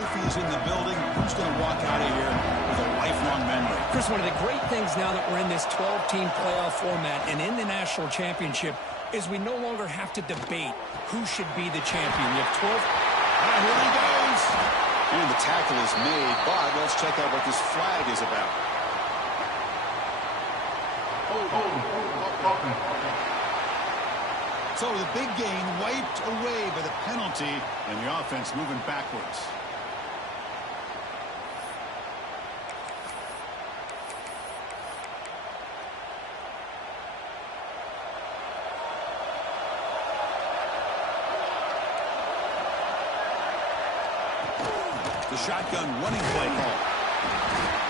trophies in the building. Who's going to walk out of here with a lifelong memory? Chris, one of the great things now that we're in this 12-team playoff format and in the national championship is we no longer have to debate who should be the champion. You have 12. Here he goes. And the tackle is made, but let's check out what this flag is about. So the big gain wiped away by the penalty, and the offense moving backwards. The shotgun running play call.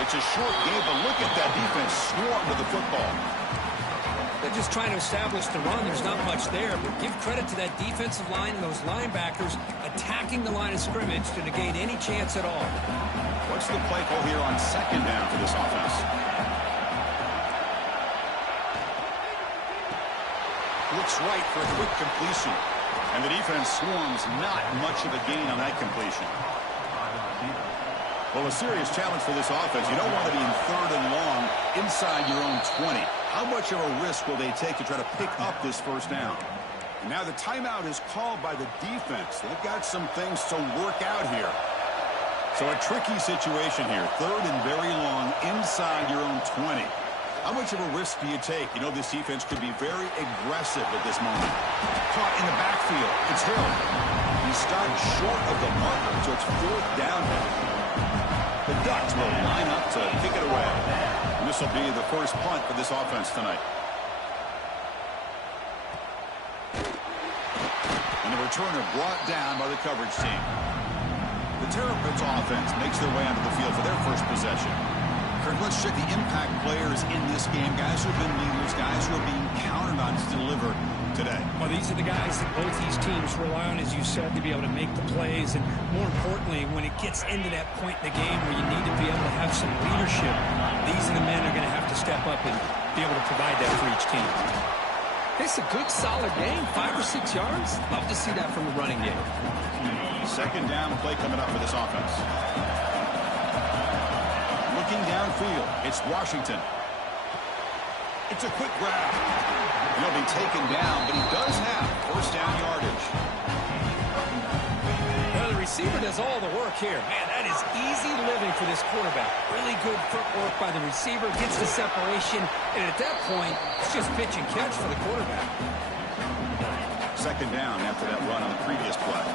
It's a short game, but look at that defense swarm with the football. They're just trying to establish the run. There's not much there, but give credit to that defensive line and those linebackers attacking the line of scrimmage to negate any chance at all. What's the play call here on second down for this offense? Looks right for a quick completion. And the defense swarms, not much of a gain on that completion. Well, a serious challenge for this offense. You don't want to be in third and long inside your own 20. How much of a risk will they take to try to pick up this first down? And now the timeout is called by the defense. They've got some things to work out here. So a tricky situation here. Third and very long inside your own 20. How much of a risk do you take? You know, this defense could be very aggressive at this moment. Caught in the backfield. It's Hill. He stopped short of the marker, so it's fourth down now. The Ducks will line up to kick it away. And this will be the first punt for this offense tonight. And the returner brought down by the coverage team. The Terrapin's offense makes their way onto the field for their first possession. Kirk, let's check the impact players in this game. Guys who have been leaders, guys who are being counted on to deliver today. Well, these are the guys that both these teams rely on, as you said, to be able to make the plays. And more importantly, when it gets into that point in the game where you need to be able to have some leadership, these are the men who are going to have to step up and be able to provide that for each team. It's a good, solid game, 5 or 6 yards. Love to see that from the running game. Second down play coming up for this offense. Looking downfield, it's Washington. It's a quick grab. He'll be taken down, but he does have first down yardage. Well, the receiver does all the work here. Man, that is easy living for this quarterback. Really good footwork by the receiver, gets the separation, and at that point, it's just pitch and catch for the quarterback. Second down after that run on the previous play.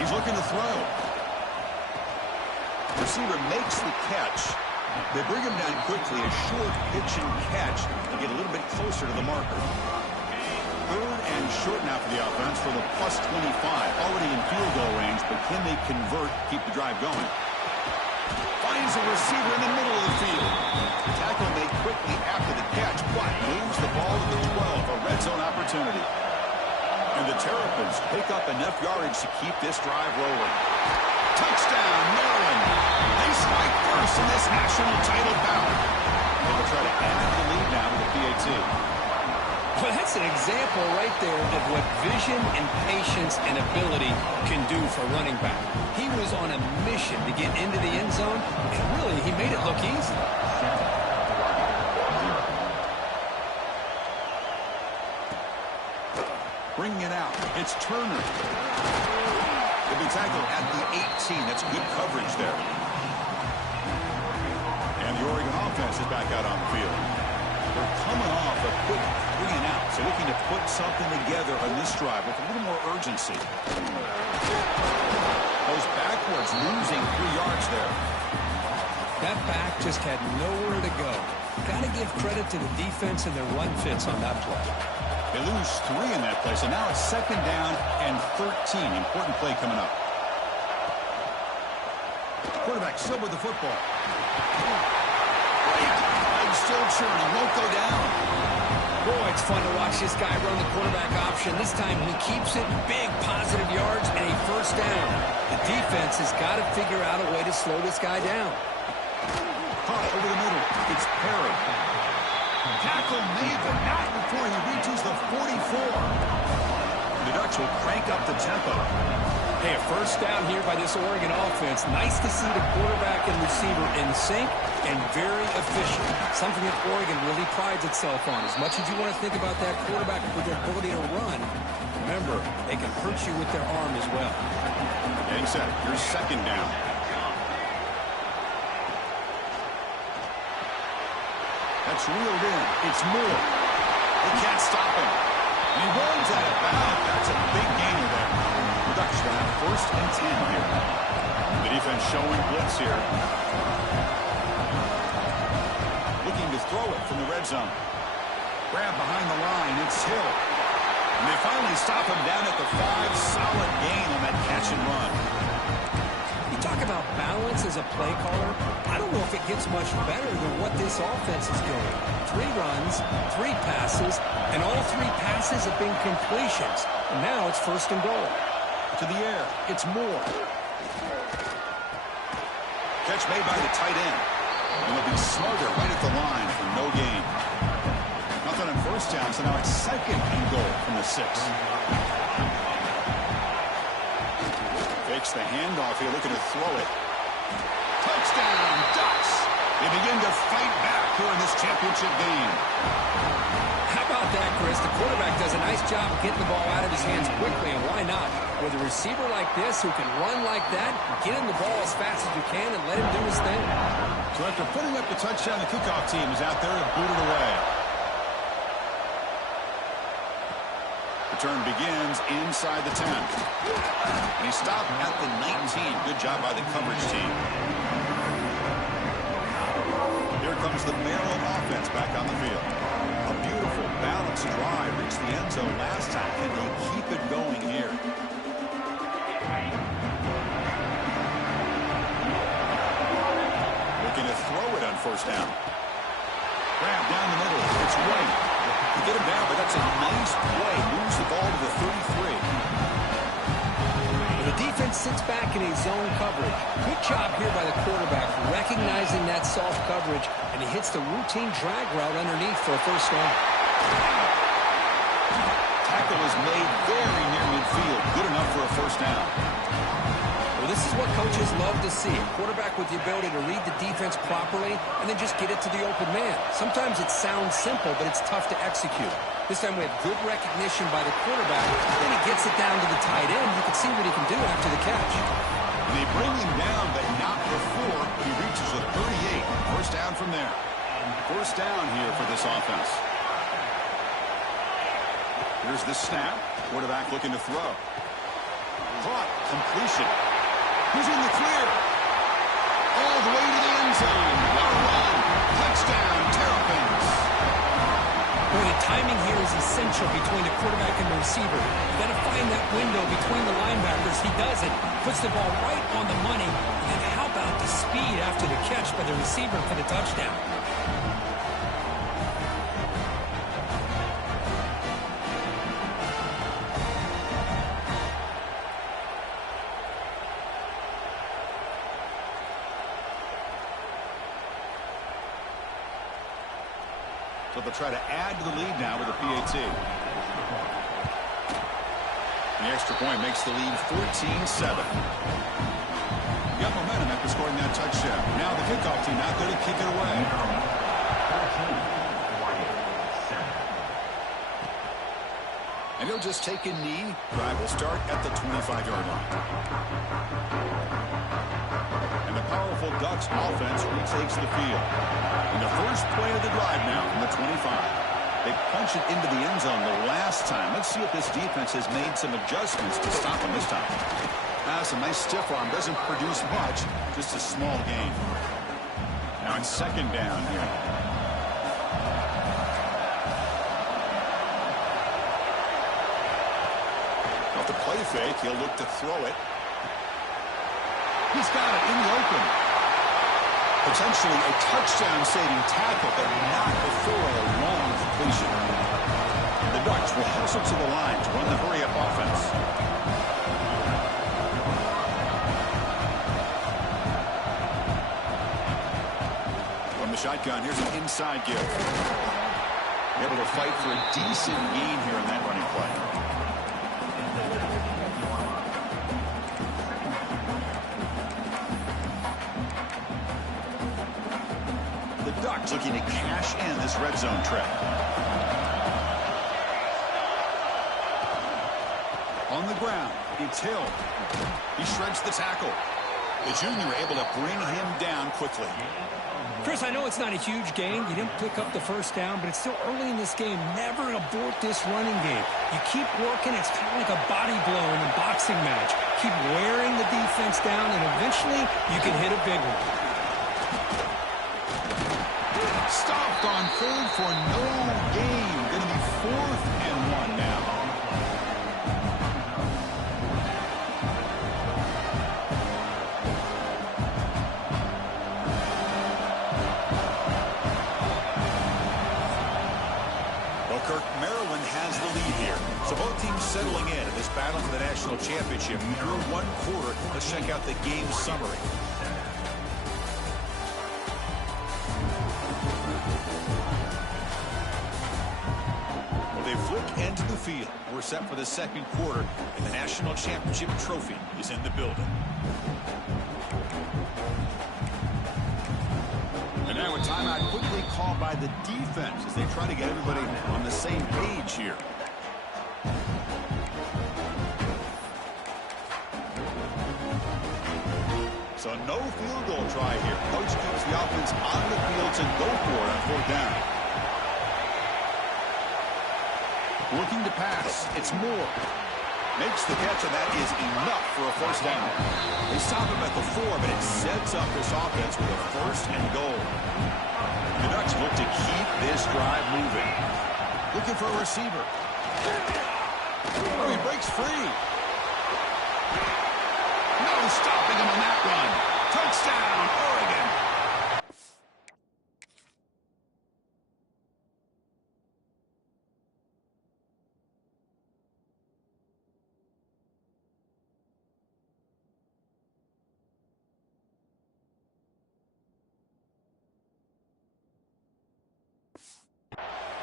He's looking to throw. Receiver makes the catch. They bring him down quickly, a short pitch and catch to get a little bit closer to the marker. Third and short now for the offense for the plus 25. Already in field goal range, but can they convert, keep the drive going? Finds a receiver in the middle of the field. Tackle made quickly after the catch, but moves the ball to the 12, a red zone opportunity. And the Terrapins pick up enough yardage to keep this drive rolling. Touchdown, Maryland. They strike first in this national title bout. And they'll try to add the lead now to the PAT. Well, that's an example right there of what vision and patience and ability can do for a running back. He was on a mission to get into the end zone, and really, he made it look easy. Bringing it out, it's Turner. He'll be tackled at the 18. That's good coverage there. And the Oregon offense is back out on the field. They're coming off a quick 3 and out, so looking to put something together on this drive with a little more urgency. Goes backwards, losing 3 yards there. That back just had nowhere to go. Got to give credit to the defense and their run fits on that play. They lose 3 in that play, so now it's second down and 13. Important play coming up. Quarterback still with the football. Still churning, won't go down. Boy, it's fun to watch this guy run the quarterback option. This time he keeps it, big positive yards, and a first down. The defense has got to figure out a way to slow this guy down. Caught over the middle. It's Perry. Tackle made, but not before he reaches the 44. The Ducks will crank up the tempo. Hey, a first down here by this Oregon offense. Nice to see the quarterback and receiver in sync and very efficient. Something that Oregon really prides itself on. As much as you want to think about that quarterback with their ability to run, remember, they can hurt you with their arm as well. Getting set. Here's second down. That's reeled in. It's Moore. They can't stop him. And he rolls out of bounds. That's a big gainer there. The Ducks will have first and 10 here. The defense showing blitz here. Looking to throw it from the red zone. Grab behind the line. It's Hill. And they finally stop him down at the 5. Solid gain on that catch and run. You talk about balance as a play caller. I don't know if it gets much better than what this offense is doing. 3 runs, 3 passes, and all 3 passes have been completions. And now it's first and goal. To the air. It's Moore. Catch made by the tight end. And it'll be Smoger right at the line for no gain. Nothing on first down, so now it's second and goal from the 6. Fakes the handoff here, looking to throw it. Touchdown, Ducks! They begin to fight back here in this championship game. How about that, Chris? The quarterback does a nice job of getting the ball out of his hands quickly, and why not? With a receiver like this who can run like that, get him the ball as fast as you can and let him do his thing. So after putting up the touchdown, the kickoff team is out there to boot it away. Return begins inside the 10. And he stopped at the 19. Good job by the coverage team. Here comes the Maryland offense back on the field. A beautiful, balanced drive reached the end zone last time. Can they keep it going here? Looking to throw it on first down. Grab down the middle. It's White. To get him down, but that's a nice play. Moves the ball to the 33. The defense sits back in a zone coverage. Good job here by the quarterback, recognizing that soft coverage, and he hits the routine drag route underneath for a first down. Tackle is made very near midfield. Good enough for a first down. Well, this is what coaches love to see. A quarterback with the ability to read the defense properly and then just get it to the open man. Sometimes it sounds simple, but it's tough to execute. This time we have good recognition by the quarterback. Then he gets it down to the tight end. You can see what he can do after the catch. They bring him down, but not before he reaches the 38. First down from there. First down here for this offense. Here's the snap. Quarterback looking to throw. Caught. Completion. Who's in the clear? All the way to the end zone. What a run. Touchdown, Terrapins. Boy, the timing here is essential between the quarterback and the receiver. You've got to find that window between the linebackers. He does it. Puts the ball right on the money. And how about the speed after the catch by the receiver for the touchdown? So they'll try to add to the lead now with a PAT. The extra point makes the lead 14-7. Got momentum after scoring that touchdown. Now the kickoff team out there to kick it away. And he'll just take a knee. Drive will start at the 25-yard line. And the powerful Ducks offense retakes the field. And the first play of the drive now from the 25. They punch it into the end zone the last time. Let's see if this defense has made some adjustments to stop them this time. That's a nice stiff arm. Doesn't produce much. Just a small gain. Now it's second down here. Off the play fake, he'll look to throw it. He's got it in the open. Potentially a touchdown-saving tackle, but not before a long completion. The Ducks will hustle to the line to run the hurry-up offense. From the shotgun, here's an inside give. Able to fight for a decent gain here in that running play. is looking to cash in this red zone trip. On the ground, it's Hill. He shreds the tackle. The junior able to bring him down quickly. Chris, I know it's not a huge gain. You didn't pick up the first down, but it's still early in this game. Never abort this running game. You keep working. It's kind of like a body blow in a boxing match. Keep wearing the defense down, and eventually you can hit a big one. Stopped on third for no gain. Going to be 4th and 1 now. Maryland has the lead here. So both teams settling in this battle for the national championship. Through one quarter, let's check out the game summary. Well, they flick into the field. We're set for the second quarter, and the national championship trophy is in the building. And now a timeout quickly called by the defense as they try to get everybody on the same page here. So no field goal try here. Coach keeps the offense on the field to go for it on 4th down. Looking to pass. It's Moore. Makes the catch, and that is enough for a 1st down. They stop him at the 4, but it sets up this offense with a 1st and goal. The Ducks look to keep this drive moving. Looking for a receiver. Oh, he breaks free. No stopping him on that run. Touchdown, Oregon.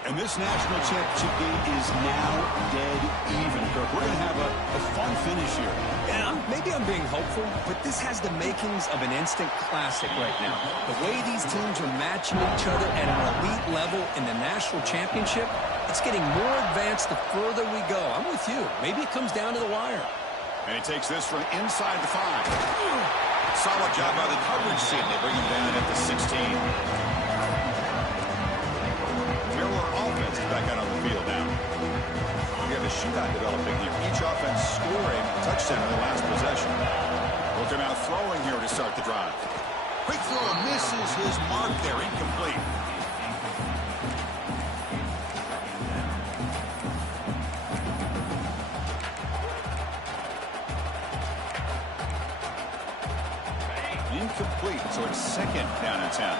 And this national championship game is now dead even. We're going to have a fun finish here. Yeah, maybe I'm being hopeful, but this has the makings of an instant classic right now. The way these teams are matching each other at an elite level in the national championship, it's getting more advanced the further we go. I'm with you. Maybe it comes down to the wire. And he takes this from inside the 5. Solid job by the coverage team. They bring him down at the 16. Back out on the field now. We have a shootout developing here. Each offense scoring a touchdown in the last possession. Looking out throwing here to start the drive. Quick throw misses his mark there. Incomplete. Incomplete. So it's 2nd down and 10.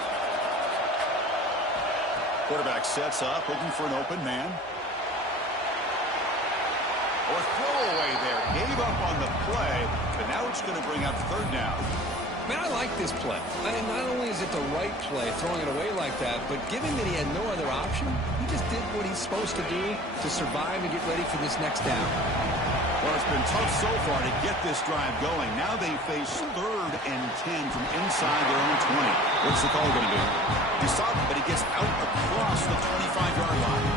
Quarterback sets up, looking for an open man. Or throwaway there. Gave up on the play, but now it's going to bring up 3rd down. Man, I like this play. And not only is it the right play, throwing it away like that, but given that he had no other option, he just did what he's supposed to do to survive and get ready for this next down. Well, it's been tough so far to get this drive going. Now they face 3rd and 10 from inside their own 20. What's the call going to be? He stopped him, but he gets out across the 25-yard line.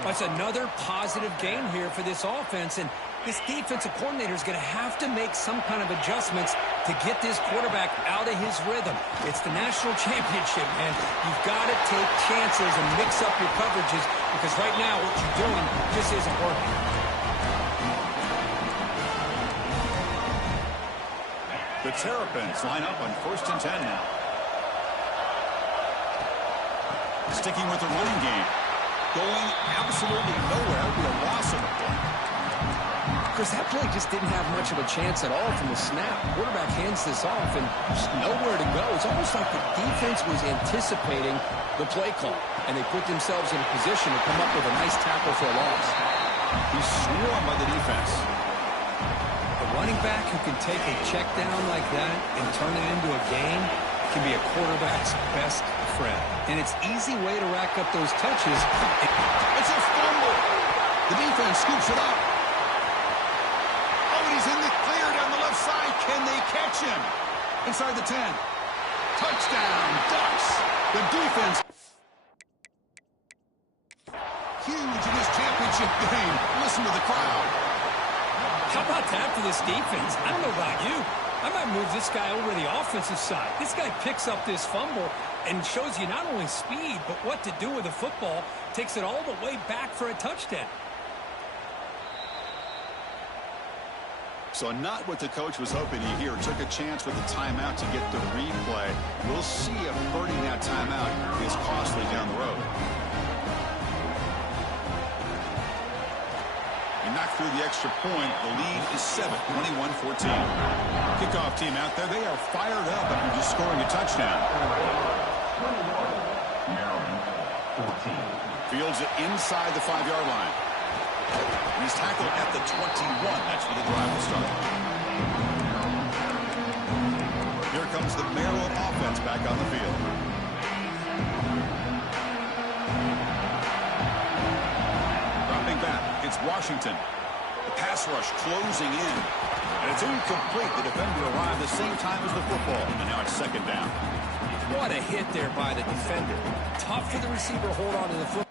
That's another positive game here for this offense, and this defensive coordinator is going to have to make some kind of adjustments to get this quarterback out of his rhythm. It's the national championship, man. You've got to take chances and mix up your coverages because right now what you're doing just isn't working. The Terrapins line up on 1st and 10 now. Sticking with the running game. Going absolutely nowhere. It'll be a loss of the play. Chris, that play just didn't have much of a chance at all from the snap. Quarterback hands this off and just nowhere to go. It's almost like the defense was anticipating the play call, and they put themselves in a position to come up with a nice tackle for a loss. He's swarmed by the defense. A running back who can take a check down like that and turn it into a gain can be a quarterback's best friend. And it's an easy way to rack up those touches. It's a fumble. The defense scoops it up. Oh, and he's in the clear down the left side. Can they catch him? Inside the 10. Touchdown, Ducks. The defense huge in this championship game. Listen to the crowd. How about that for this defense? I don't know about you. I might move this guy over to the offensive side. This guy picks up this fumble and shows you not only speed, but what to do with the football. Takes it all the way back for a touchdown. So not what the coach was hoping to hear. Took a chance with the timeout to get the replay. We'll see if burning that timeout is costly down the road. And knocked through the extra point. The lead is 7, 21-14. Kickoff team out there. They are fired up after just scoring a touchdown. Maryland 14. Fields it inside the 5-yard line. He's tackled at the 21. That's where the drive will start. Here comes the Maryland offense back on the field. Dropping back, it's Washington. The pass rush closing in. And it's incomplete. The defender arrived the same time as the football. And now it's second down. What a hit there by the defender. Tough for the receiver to hold on to the football.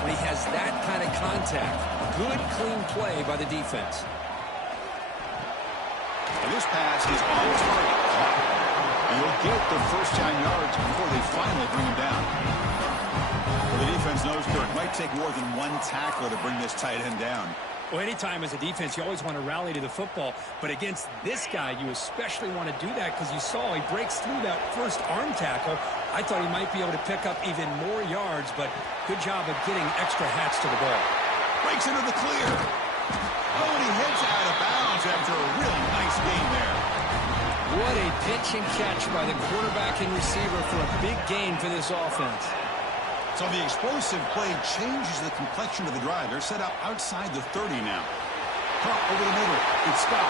When he has that kind of contact, good, clean play by the defense. And this pass is on target. And he'll get the first down yards before they finally bring him down. Well, the defense knows it might take more than one tackler to bring this tight end down. Well, anytime as a defense, you always want to rally to the football. But against this guy, you especially want to do that because you saw he breaks through that first arm tackle. I thought he might be able to pick up even more yards, but good job of getting extra hats to the ball. Breaks into the clear. Oh, and he heads out of bounds after a really nice game there. What a pitch and catch by the quarterback and receiver for a big gain for this offense. So the explosive play changes the complexion of the drive. They're set up outside the 30 now. Caught over the middle. It's Scott.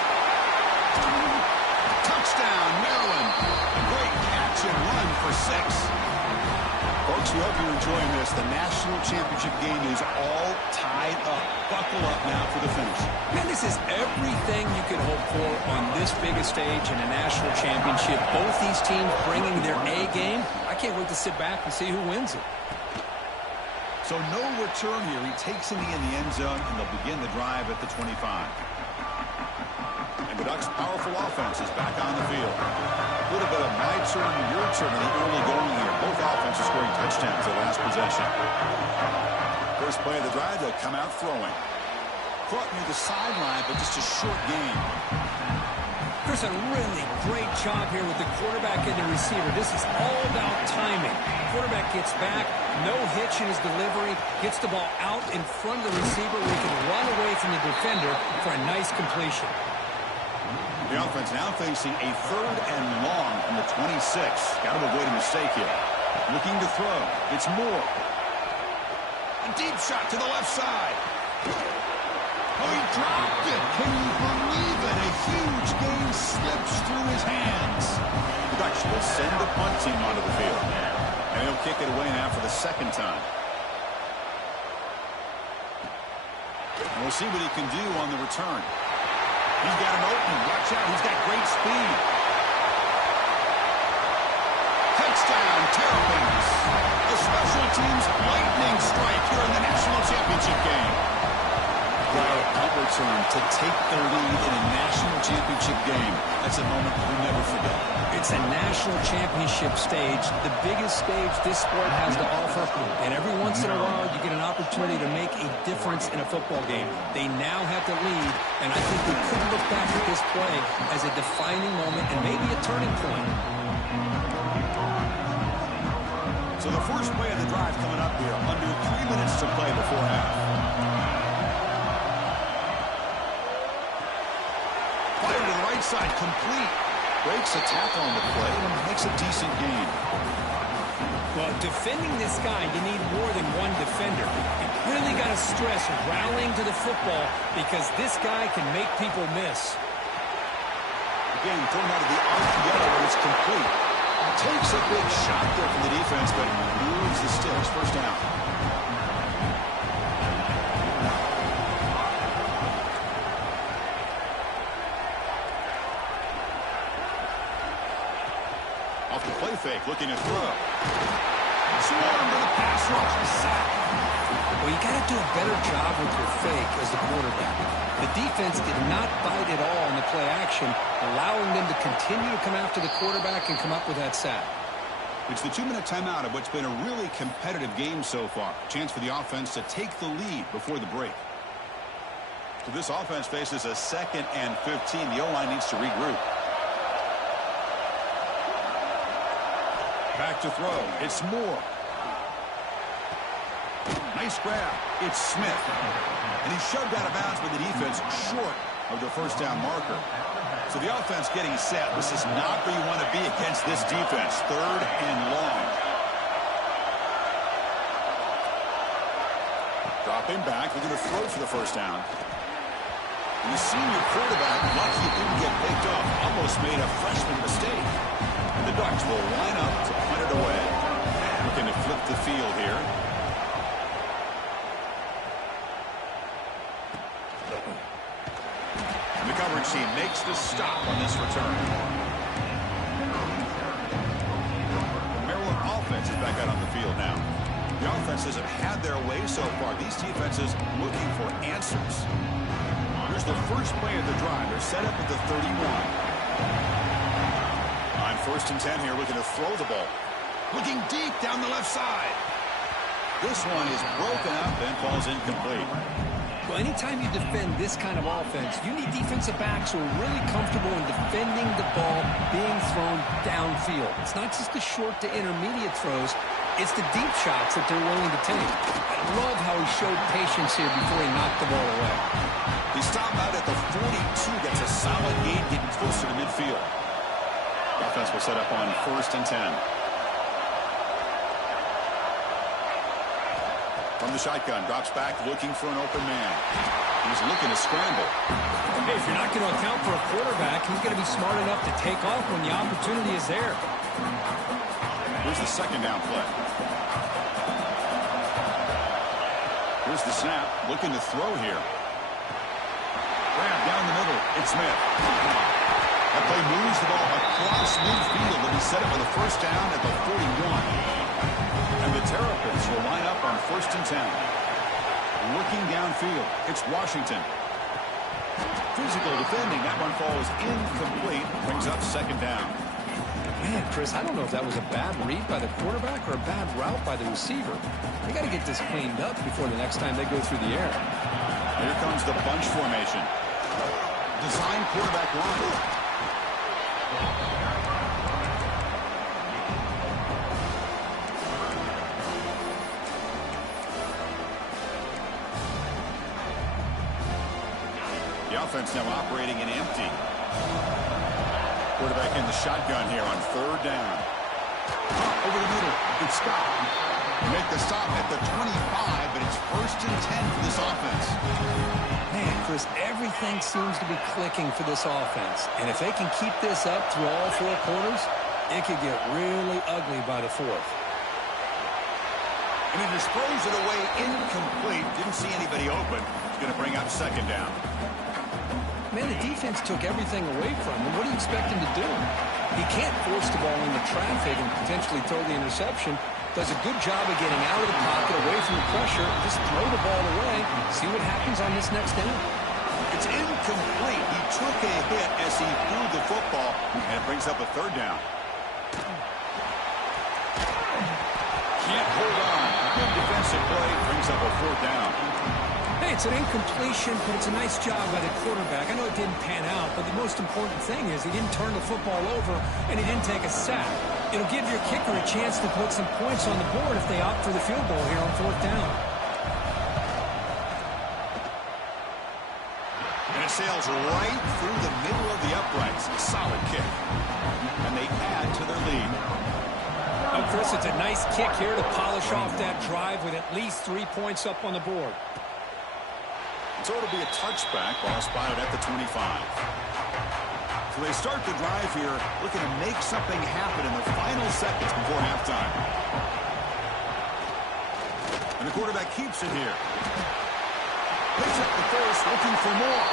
Touchdown, Maryland. A great catch and run for 6. Folks, we hope you're enjoying this. The national championship game is all tied up. Buckle up now for the finish. Man, this is everything you could hope for on this biggest stage in a national championship. Both these teams bringing their A game. I can't wait to sit back and see who wins it. So no return here. He takes it in the end zone, and they'll begin the drive at the 25. And the Ducks' powerful offense is back on the field. A little bit of my turn, your turn in the early going here. Both offenses scoring touchdowns at last possession. First play of the drive, they'll come out throwing. Caught near the sideline, but just a short gain. There's a really great job here with the quarterback and the receiver. This is all about timing. Quarterback gets back, no hitch in his delivery, gets the ball out in front of the receiver where he can run away from the defender for a nice completion. The offense now facing a 3rd and long from the 26. Got to avoid a mistake here. Looking to throw. It's Moore. A deep shot to the left side. Oh, he dropped it. Can you believe it? A huge gain slips through his hands. The Ducks will send the punt team onto the field. And he'll kick it away now for the second time. And we'll see what he can do on the return. He's got an opening. Watch out. He's got great speed. Touchdown, Terrapin. A special teams lightning strike here in the national championship game. Well, punt return to take the lead in a national championship game. That's a moment we'll never forget. It's a national championship stage, the biggest stage this sport has to offer, and every once in a while you get an opportunity to make a difference in a football game. They now have the lead, and I think we could look back at this play as a defining moment and maybe a turning point. So the first play of the drive coming up here, under 3 minutes to play before half. Fire to the right side, complete. Breaks a tackle on the play and makes a decent gain. Well, defending this guy, you need more than one defender. You really got to stress rallying to the football because this guy can make people miss. Again, thrown out of the RPO, and it's complete. Takes a big shot there from the defense, but moves the sticks. First down. Off the play fake, looking to throw. Swarm to the pass rush, a sack. Well, you got to do a better job with your fake as the quarterback. The defense did not bite at all in the play action, allowing them to continue to come after the quarterback and come up with that sack. It's the 2-minute timeout of what's been a really competitive game so far. Chance for the offense to take the lead before the break. So this offense faces a 2nd and 15. The O-line needs to regroup. Back to throw. It's Moore. Nice grab. It's Smith. And he's shoved out of bounds by the defense short of the first down marker. So the offense getting set. This is not where you want to be against this defense. 3rd and long. Dropping back. They're going to throw for the first down. And the senior quarterback, lucky it didn't get picked up, almost made a freshman mistake. And the Ducks will line up to punt it away. Looking to flip the field here. And the coverage team makes the stop on this return. The Maryland offense is back out on the field now. The offenses have had their way so far. These defenses looking for answers. Here's the first play of the drive. They're set up at the 31. On 1st and 10 here, looking to throw the ball. Looking deep down the left side. This one is broken up and falls incomplete. Well, anytime you defend this kind of offense, you need defensive backs who are really comfortable in defending the ball being thrown downfield. It's not just the short to intermediate throws. It's the deep shots that they're willing to take. I love how he showed patience here before he knocked the ball away. He stopped out at the 42, gets a solid gain, getting closer to midfield. The offense will set up on 1st and 10. From the shotgun, drops back, looking for an open man. He's looking to scramble. Hey, if you're not going to account for a quarterback, he's going to be smart enough to take off when the opportunity is there. Here's the 2nd down play. Here's the snap, looking to throw here. Grab down the middle, it's Smith. That play moves the ball across midfield, and he set it with a first down at the 41. And the Terrapins will line up on 1st and 10. Looking downfield, it's Washington. Physical defending, that one falls incomplete, brings up 2nd down. Man, Chris, I don't know if that was a bad read by the quarterback or a bad route by the receiver. They got to get this cleaned up before the next time they go through the air. Here comes the bunch formation. Design quarterback line. The offense now operating in empty. Quarterback in the shotgun here on 3rd down. Over the middle, it's Scott. Make the stop at the 25, but it's 1st and 10 for this offense. Man, Chris, everything seems to be clicking for this offense. And if they can keep this up through all 4 quarters, it could get really ugly by the 4th. And he throws it away incomplete. Didn't see anybody open. It's going to bring up 2nd down. Man, the defense took everything away from him. What do you expect him to do? He can't force the ball into traffic and potentially throw the interception. Does a good job of getting out of the pocket, away from the pressure. Just throw the ball away. See what happens on this next down. It's incomplete. He took a hit as he threw the football, and it brings up a 3rd down. Can't hold on. Good defensive play brings up a 4th down. Hey, it's an incompletion, but it's a nice job by the quarterback. I know it didn't pan out, but the most important thing is he didn't turn the football over and he didn't take a sack. It'll give your kicker a chance to put some points on the board if they opt for the field goal here on 4th down. And it sails right through the middle of the uprights. Solid kick. And they add to their lead. Well, Chris, it's a nice kick here to polish off that drive with at least 3 points up on the board. So it'll be a touchback. Ball spotted at the 25. So they start the drive here looking to make something happen in the final seconds before halftime. And the quarterback keeps it here. Picks up the first, looking for more.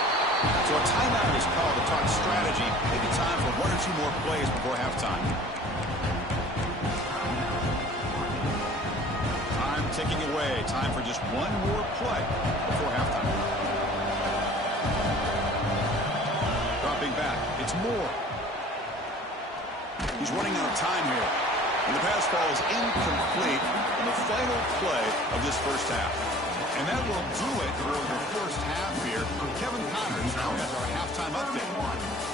So a timeout is called to talk strategy. Maybe time for 1 or 2 more plays before halftime. Time ticking away. Time for just 1 more play before halftime. Dropping back. It's Moore. He's running out of time here. And the pass ball is incomplete in the final play of this first half. And that will do it for the first half here. Kevin Connors now has our halftime update.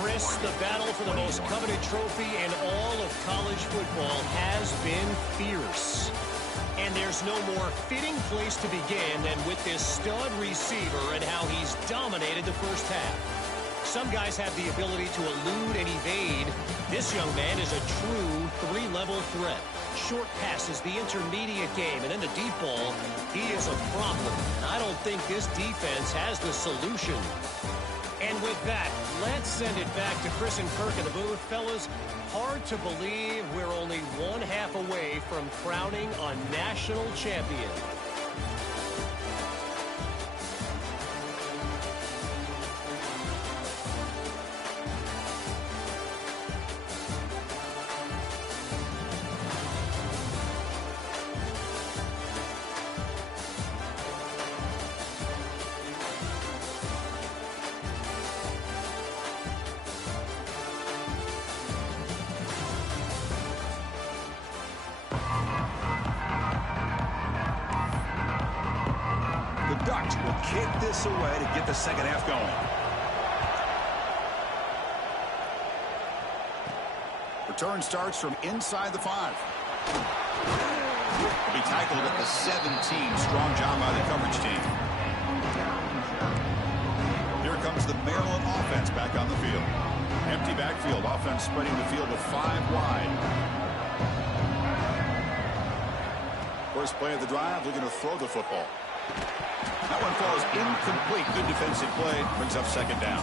Chris, the battle for the most coveted trophy in all of college football has been fierce. And there's no more fitting place to begin than with this stud receiver and how he's dominated the first half. Some guys have the ability to elude and evade. This young man is a true 3-level threat. Short passes, the intermediate game, and then the deep ball. He is a problem. And I don't think this defense has the solution. And with that, let's send it back to Chris and Kirk in the booth. Fellas, hard to believe we're only 1 half away from crowning a national champion. Ducks will kick this away to get the second half going. Return starts from inside the 5. Will be tackled at the 17. Strong job by the coverage team. Here comes the Maryland offense back on the field. Empty backfield. Offense spreading the field with 5 wide. First play of the drive, looking to throw the football. That one falls incomplete. Good defensive play. Brings up second down.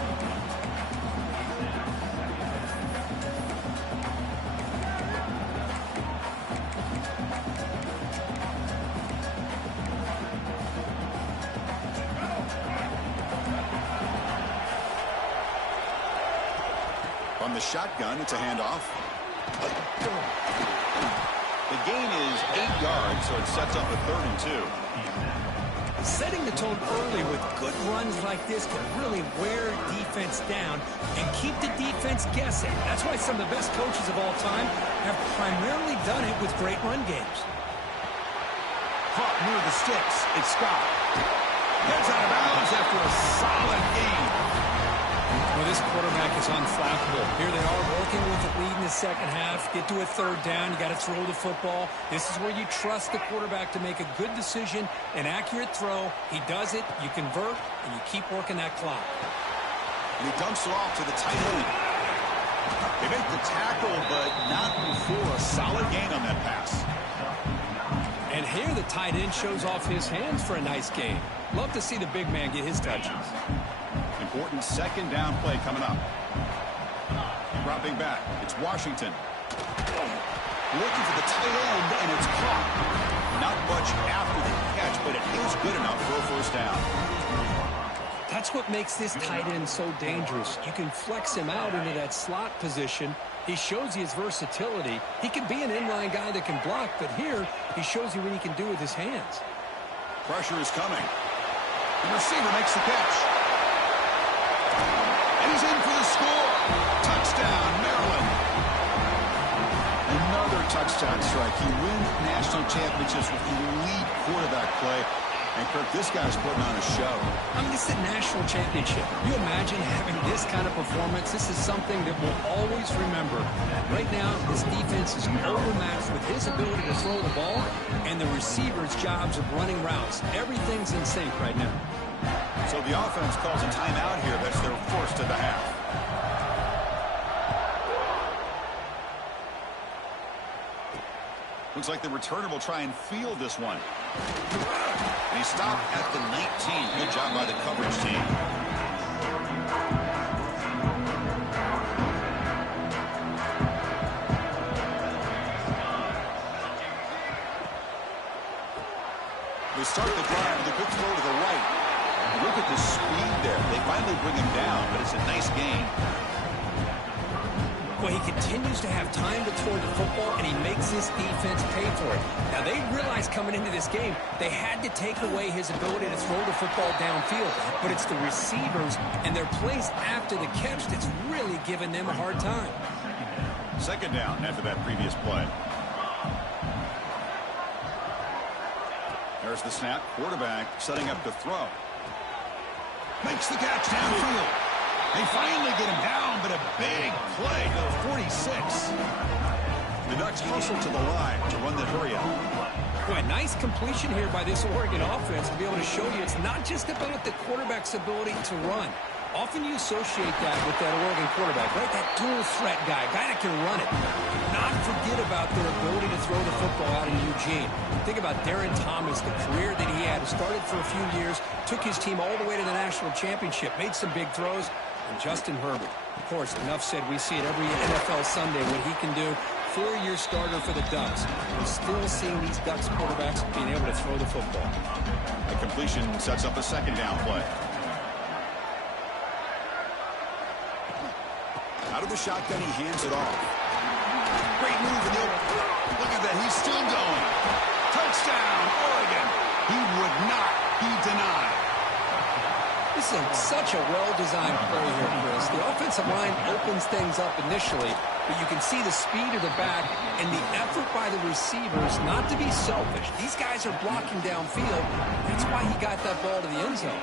From the shotgun, it's a handoff. The gain is 8 yards, so it sets up a 3rd and 2. Setting the tone early with good runs like this can really wear defense down and keep the defense guessing. That's why some of the best coaches of all time have primarily done it with great run games. Caught near the sticks. It's Scott. Gets out of bounds after a solid gain. Well, this quarterback is unflappable. Here they are working with the lead in the second half. Get to a 3rd down. You got to throw the football. This is where you trust the quarterback to make a good decision, an accurate throw. He does it. You convert, and you keep working that clock. And he dumps it off to the tight end. They make the tackle, but not before a solid gain on that pass. And here the tight end shows off his hands for a nice gain. Love to see the big man get his touches. Important second down play coming up. Dropping back. It's Washington. Looking for the tight end, and it's caught. Not much after the catch, but it is good enough for a first down. That's what makes this tight end so dangerous. You can flex him out into that slot position. He shows you his versatility. He can be an inline guy that can block, but here he shows you what he can do with his hands. Pressure is coming. The receiver makes the catch. And he's in for the score. Touchdown, Maryland. Another touchdown strike. You win national championships with elite quarterback play. And, Kirk, this guy's putting on a show. I mean, this is a national championship. You imagine having this kind of performance? This is something that we'll always remember. Right now, this defense is overmatched with his ability to throw the ball and the receiver's jobs of running routes. Everything's in sync right now. So the offense calls a timeout here. That's their first of the half. Looks like the returner will try and field this one. And he stopped at the 19. Good job by the coverage team. They start the drive with a quick throw to the right. Look at the speed there. They finally bring him down, but it's a nice gain. Well, he continues to have time to throw the football, and he makes his defense pay for it. Now, they realized coming into this game, they had to take away his ability to throw the football downfield. But it's the receivers and their plays after the catch that's really giving them a hard time. Second down after that previous play. There's the snap. Quarterback setting up to throw. Makes the catch downfield. They finally get him down, but a big play to the 46. The Ducks hustle to the line to run the hurry out. Boy, nice completion here by this Oregon offense to be able to show you it's not just about the quarterback's ability to run. Often you associate that with that Oregon quarterback, right? That dual threat guy that can run it. Not forget about their ability to throw the football out in Eugene. Think about Darren Thomas, the career that he had. Started for a few years, took his team all the way to the national championship, made some big throws. And Justin Herbert, of course, enough said, we see it every NFL Sunday what he can do. 4-year starter for the Ducks. We're still seeing these Ducks quarterbacks being able to throw the football. The completion sets up a second down play. Out of the shotgun, he hands it off. Great move in the open. Look at that, he's still going. Touchdown, Oregon. He would not be denied. This is such a well-designed play here, Chris. The offensive line opens things up initially, but you can see the speed of the back and the effort by the receivers not to be selfish. These guys are blocking downfield. That's why he got that ball to the end zone.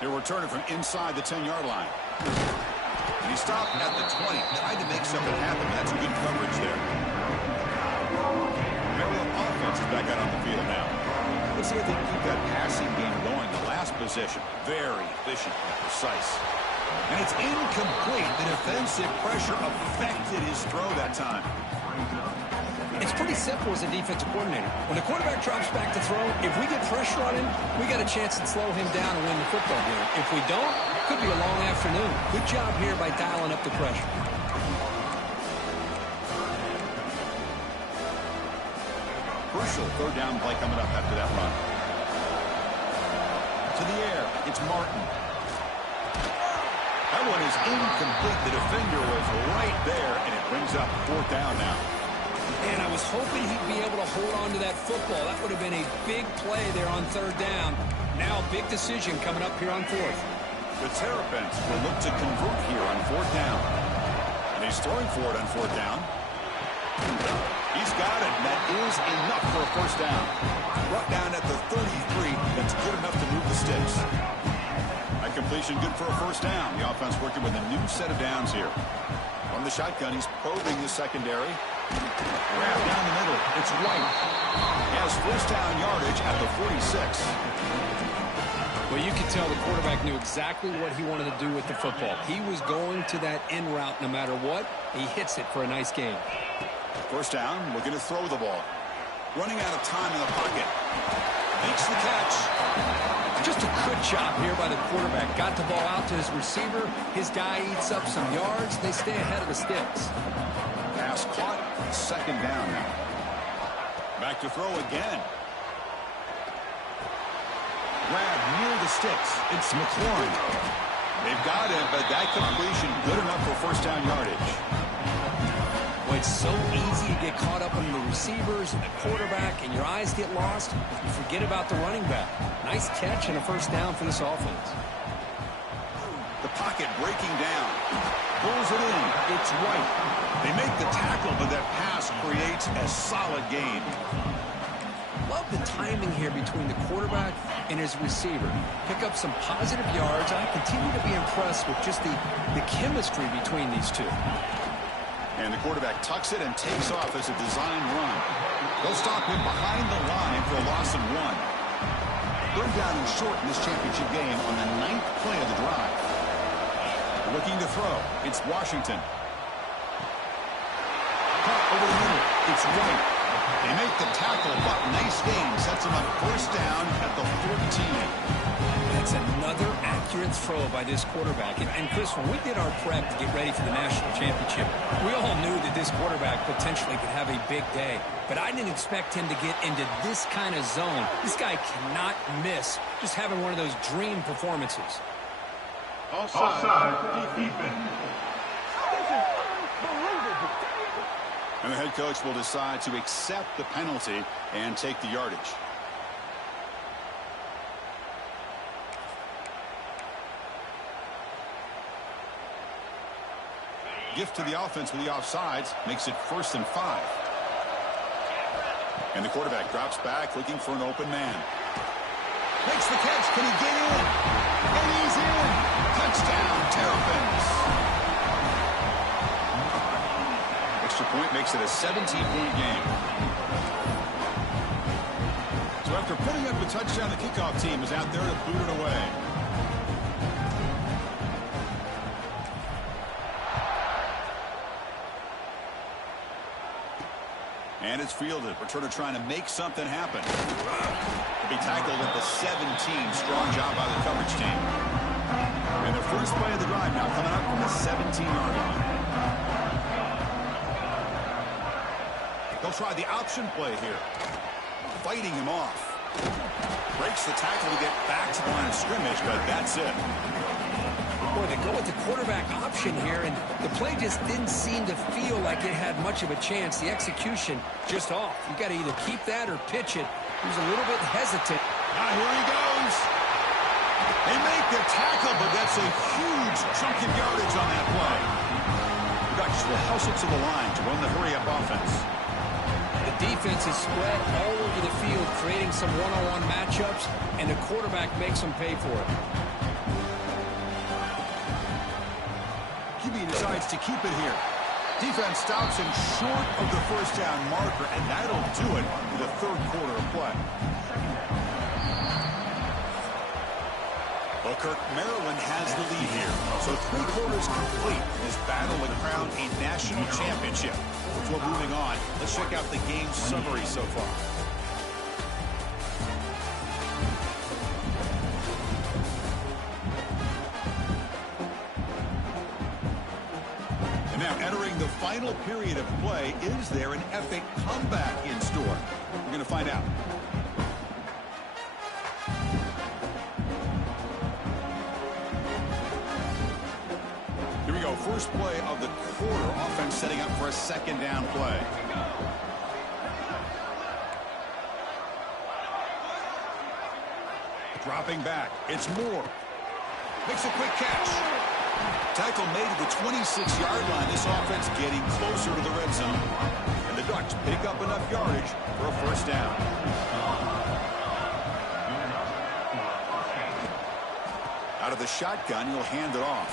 They're returning from inside the 10-yard line. And he stopped at the 20. Tried to make something happen. That's good coverage there. Maryland offense is back out on the field now. Let's see if they can keep that passing game going. The last possession, very efficient and precise. And it's incomplete. The defensive pressure affected his throw that time. It's pretty simple as a defensive coordinator. When the quarterback drops back to throw, if we get pressure on him, we got a chance to slow him down and win the football game. If we don't, could be a long afternoon. Good job here by dialing up the pressure. Crucial third down play coming up after that run. To the air, it's Martin. That one is incomplete. The defender was right there, and it brings up fourth down now. And I was hoping he'd be able to hold on to that football. That would have been a big play there on third down. Now a big decision coming up here on fourth. The Terrapins will look to convert here on fourth down. And he's throwing for it on fourth down. He's got it. That is enough for a first down. Brought down at the 33. That's good enough to move the sticks. That completion good for a first down. The offense working with a new set of downs here. From the shotgun, he's probing the secondary. Grab down the middle. It's White. He has first down yardage at the 46. Well, you could tell the quarterback knew exactly what he wanted to do with the football. He was going to that end route no matter what. He hits it for a nice gain. First down, looking to throw the ball. Running out of time in the pocket. Makes the catch. Just a good job here by the quarterback. Got the ball out to his receiver. His guy eats up some yards. They stay ahead of the sticks. Pass caught. Second down now. Back to throw again. Grab near the sticks. It's McLaurin. They've got him, but that completion good enough for first down yardage. Well, it's so easy to get caught up on the receivers and the quarterback, and your eyes get lost. You forget about the running back. Nice catch and a first down for this offense. The pocket breaking down. Pulls it in. It's White. They make the tackle, but that pass creates a solid gain. Love the timing here between the quarterback and his receiver. Pick up some positive yards. I continue to be impressed with just the chemistry between these two. And the quarterback tucks it and takes off as a design run. They'll stop him behind the line for a loss of 1. Third down and short in this championship game on the 9th play of the drive. Looking to throw. It's Washington. Caught over the middle. It's White. They make the tackle, but nice game. Sets them up first down at the 14. That's another accurate throw by this quarterback. And Chris, when we did our prep to get ready for the national championship, we all knew that this quarterback potentially could have a big day. But I didn't expect him to get into this kind of zone. This guy cannot miss. Just having one of those dream performances. Offside. Defense. And the head coach will decide to accept the penalty and take the yardage. Gift to the offense with the offsides makes it 1st and 5. And the quarterback drops back looking for an open man. Makes the catch. Can he get in? And he's in. Touchdown, Terrapins. Extra point makes it a 17-point game. So after putting up a touchdown, the kickoff team is out there to boot it away. And it's fielded. Returner trying to make something happen. To be tackled at the 17. Strong job by the coverage team. And the first play of the drive now coming up from the 17-yard line. They'll try the option play here. Fighting him off. Breaks the tackle to get back to the line of scrimmage, but that's it. Boy, they go with the quarterback option here, and the play just didn't seem to feel like it had much of a chance. The execution just off. You got to either keep that or pitch it. He was a little bit hesitant. Now here he goes. They make the tackle, but that's a huge chunk of yardage on that play. Ducks will hustle to the line to run the hurry-up offense. The defense is spread all over the field, creating some one-on-one matchups, and the quarterback makes them pay for it. QB decides to keep it here. Defense stops him short of the first down marker, and that'll do it in the third quarter of play. Well, Kirk, Maryland has the lead here. So 3 quarters complete in this battle to crown a national championship. Before moving on, let's check out the game summary so far. And now entering the final period of play, is there an epic comeback in store? We're going to find out. Here we go. First play of the quarter. Offense setting up for a second down play. Dropping back. It's Moore. Makes a quick catch. Tackle made at the 26-yard line. This offense getting closer to the red zone. And the Ducks pick up enough yardage for a first down. Out of the shotgun, he'll hand it off.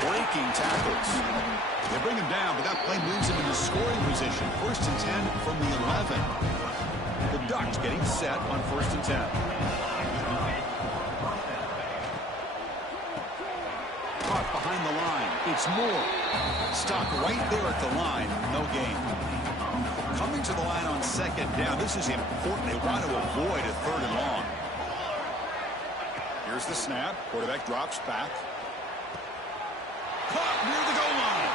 Breaking tackles. They bring him down, but that play moves him into scoring position. 1st and 10 from the 11. The Ducks getting set on 1st and 10. Caught behind the line. It's Moore. Stopped right there at the line. No gain. Coming to the line on second down. This is important. They want to avoid a 3rd and long. Here's the snap. Quarterback drops back. Caught near the goal line.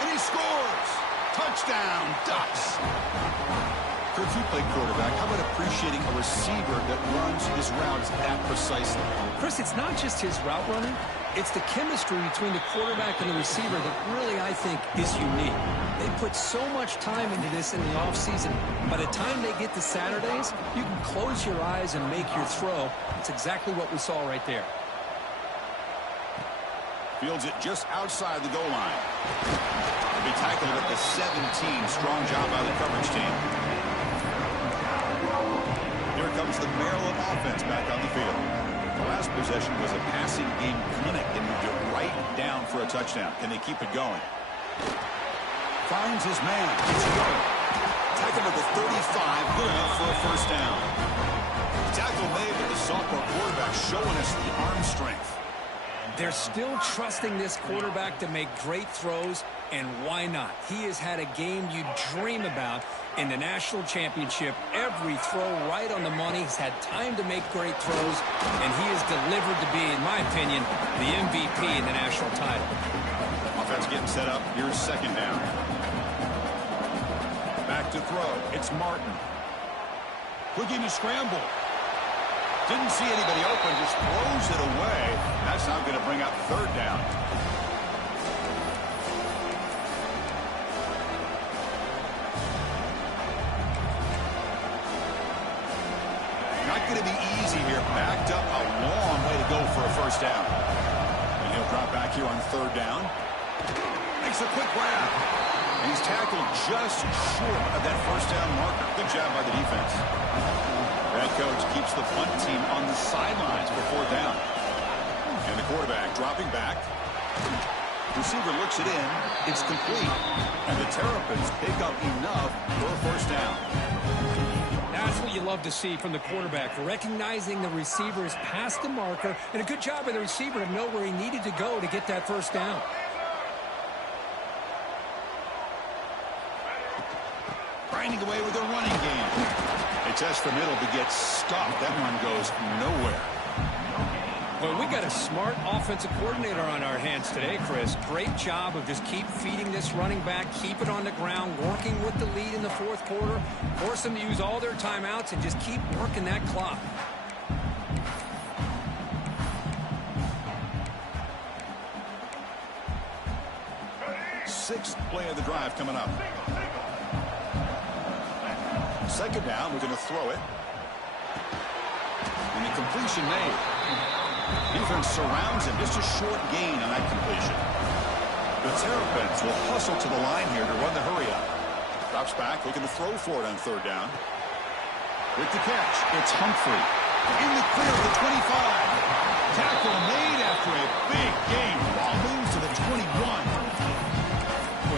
And he scores. Touchdown, Ducks. Kirk, you play quarterback. How about appreciating a receiver that runs his routes that precisely? Chris, it's not just his route running. It's the chemistry between the quarterback and the receiver that really, I think, is unique. They put so much time into this in the offseason. By the time they get to Saturdays, you can close your eyes and make your throw. It's exactly what we saw right there. Fields it just outside the goal line. He'll be tackled at the 17. Strong job by the coverage team. Here comes the Maryland offense back on the field. The last possession was a passing game clinic and moved it right down for a touchdown. Can they keep it going? Finds his man. It's Young. Tackle at the 35. Good enough for a first down. Tackle made with the sophomore quarterback showing us the arm strength. They're still trusting this quarterback to make great throws, and why not? He has had a game you dream about in the national championship. Every throw right on the money. He's had time to make great throws, and he has delivered to be, in my opinion, the MVP in the national title. Offense getting set up. Here's second down. Back to throw. It's Martin. Looking to scramble. Didn't see anybody open, just throws it away. That's not going to bring up third down. Not going to be easy here. Backed up a long way to go for a first down. And he'll drop back here on third down. Makes a quick grab. And he's tackled just short of that first down marker. Good job by the defense. Head coach keeps the punt team on the sidelines for fourth down. And the quarterback dropping back. Receiver looks it in. It's complete. And the Terrapins pick up enough for a first down. That's what you love to see from the quarterback. Recognizing the receiver is past the marker. And a good job by the receiver to know where he needed to go to get that first down. Grinding away with a running game. They test the middle, but gets stopped. That one goes nowhere. Well, we got a smart offensive coordinator on our hands today, Chris. Great job of just keep feeding this running back, keep it on the ground, working with the lead in the fourth quarter, force them to use all their timeouts, and just keep working that clock. Sixth play of the drive coming up. Second down, we're going to throw it. And the completion made. Defense surrounds him. Just a short gain on that completion. The Terrapins will hustle to the line here to run the hurry up. Drops back, looking to throw for it on third down. With the catch, it's Humphrey. In the clear of the 25. Tackle made after a big gain. Ball moves to the 21.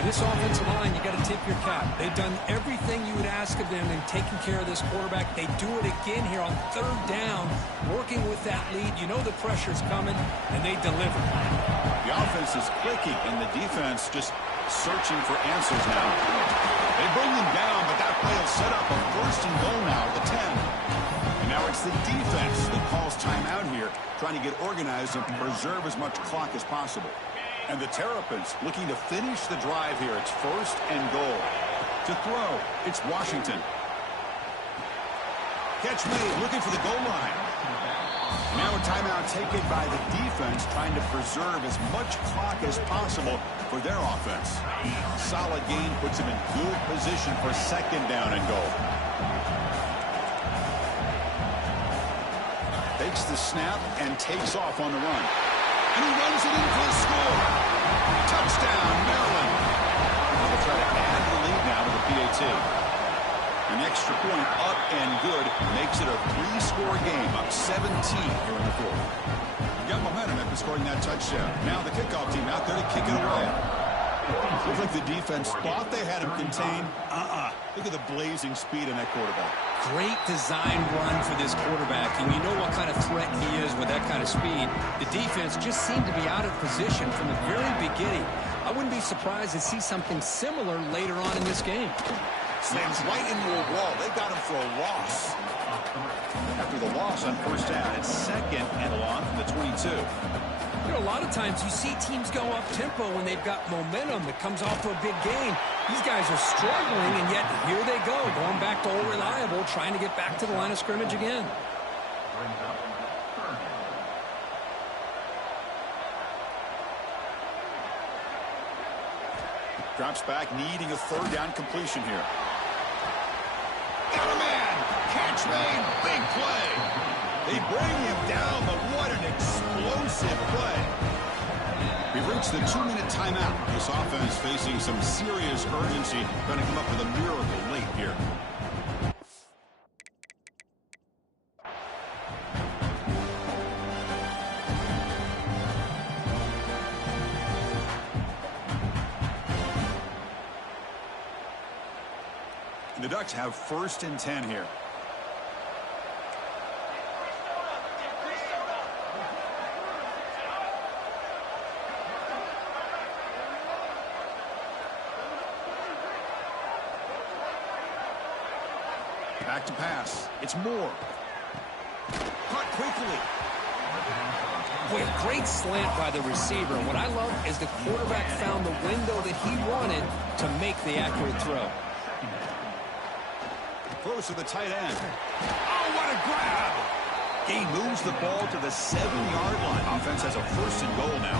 This offensive line, you got to tip your cap. They've done everything you would ask of them in taking care of this quarterback. They do it again here on third down, working with that lead. You know the pressure's coming, and they deliver. The offense is clicking, and the defense just searching for answers now. They bring them down, but that play will set up a first and goal now at the 10. And now it's the defense that calls timeout here, trying to get organized and preserve as much clock as possible. And the Terrapins looking to finish the drive here. It's first and goal. To throw, it's Washington. Catch made, looking for the goal line. Now a timeout taken by the defense, trying to preserve as much clock as possible for their offense. Solid gain puts them in good position for second down and goal. Takes the snap and takes off on the run. And he runs it in for the score. Touchdown, Maryland. They'll try to add the lead now to the PAT. An extra point up and good makes it a three-score game, up 17 here in the fourth. Got momentum after scoring that touchdown. Now the kickoff team out there to kick it away. Looks like the defense thought they had him contained. Look at the blazing speed in that quarterback. Great design run for this quarterback, and you know what kind of threat he is with that kind of speed. The defense just seemed to be out of position from the very beginning. I wouldn't be surprised to see something similar later on in this game. Slams right into a wall. They got him for a loss. After the loss on first down, it's second and long from the 22. You know, a lot of times you see teams go up-tempo when they've got momentum that comes off to a big gain. These guys are struggling, and yet here they go, going back to old reliable, trying to get back to the line of scrimmage again. Drops back, needing a third down completion here. Got a man! Catch made, big play! They bring him down, but what an explosive play. We've reached the 2-minute timeout. This offense facing some serious urgency, trying to come up with a miracle late here. The Ducks have first and 10 here. back to pass. It's Moore. Caught quickly. Boy, a great slant by the receiver. And what I love is the quarterback found the window that he wanted to make the accurate throw. Throws to the tight end. Oh, what a grab! He moves the ball to the 7-yard line. Offense has a 1st and goal now.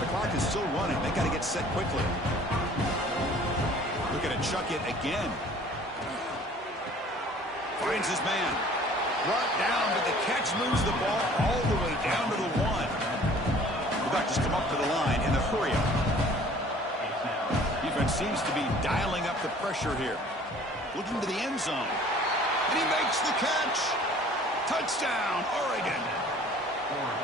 The clock is still running. They got to get set quickly. Looking to chuck it again. Finds his man. Brought down, but the catch moves the ball all the way down to the 1. The Bucs just come up to the line in the hurry-up. Defense seems to be dialing up the pressure here. Looking to the end zone. And he makes the catch. Touchdown, Oregon.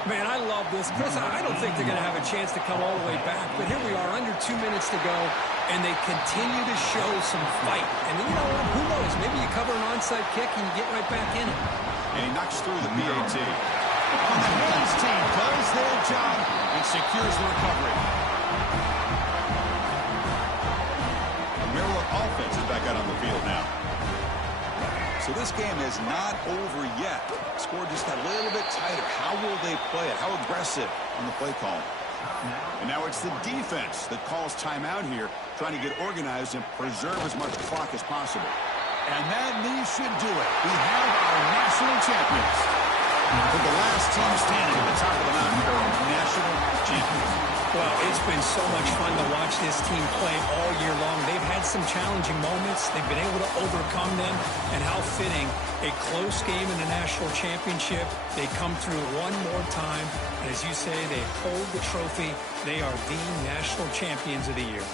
Man, I love this. Chris, I don't think they're going to have a chance to come all the way back. But here we are, under 2 minutes to go, and they continue to show some fight. And you know what? Who knows? Maybe you cover an onside kick and you get right back in it. And he knocks through the PAT. On the hands team does their job and secures the recovery. The Maryland offense is back out on the field now. So this game is not over yet. Score just got a little bit tighter. How will they play it? How aggressive on the play call? And now it's the defense that calls timeout here, trying to get organized and preserve as much clock as possible. And that knee should do it. We have our national champions. For the last team standing at the top of the mountain, national champions. Well, it's been so much fun to watch this team play all year long. They've had some challenging moments. They've been able to overcome them. And how fitting, a close game in the national championship. They come through one more time. And as you say, they hold the trophy. They are the national champions of the year.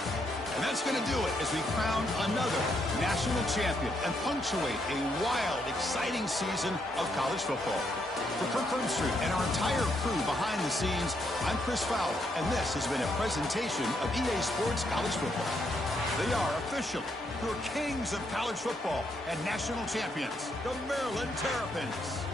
And that's going to do it as we crown another national champion and punctuate a wild, exciting season of college football. For Kirk Herbstreit and our entire crew behind the scenes, I'm Chris Fowler, and this has been a presentation of EA Sports College Football. They are officially your kings of college football and national champions, the Maryland Terrapins.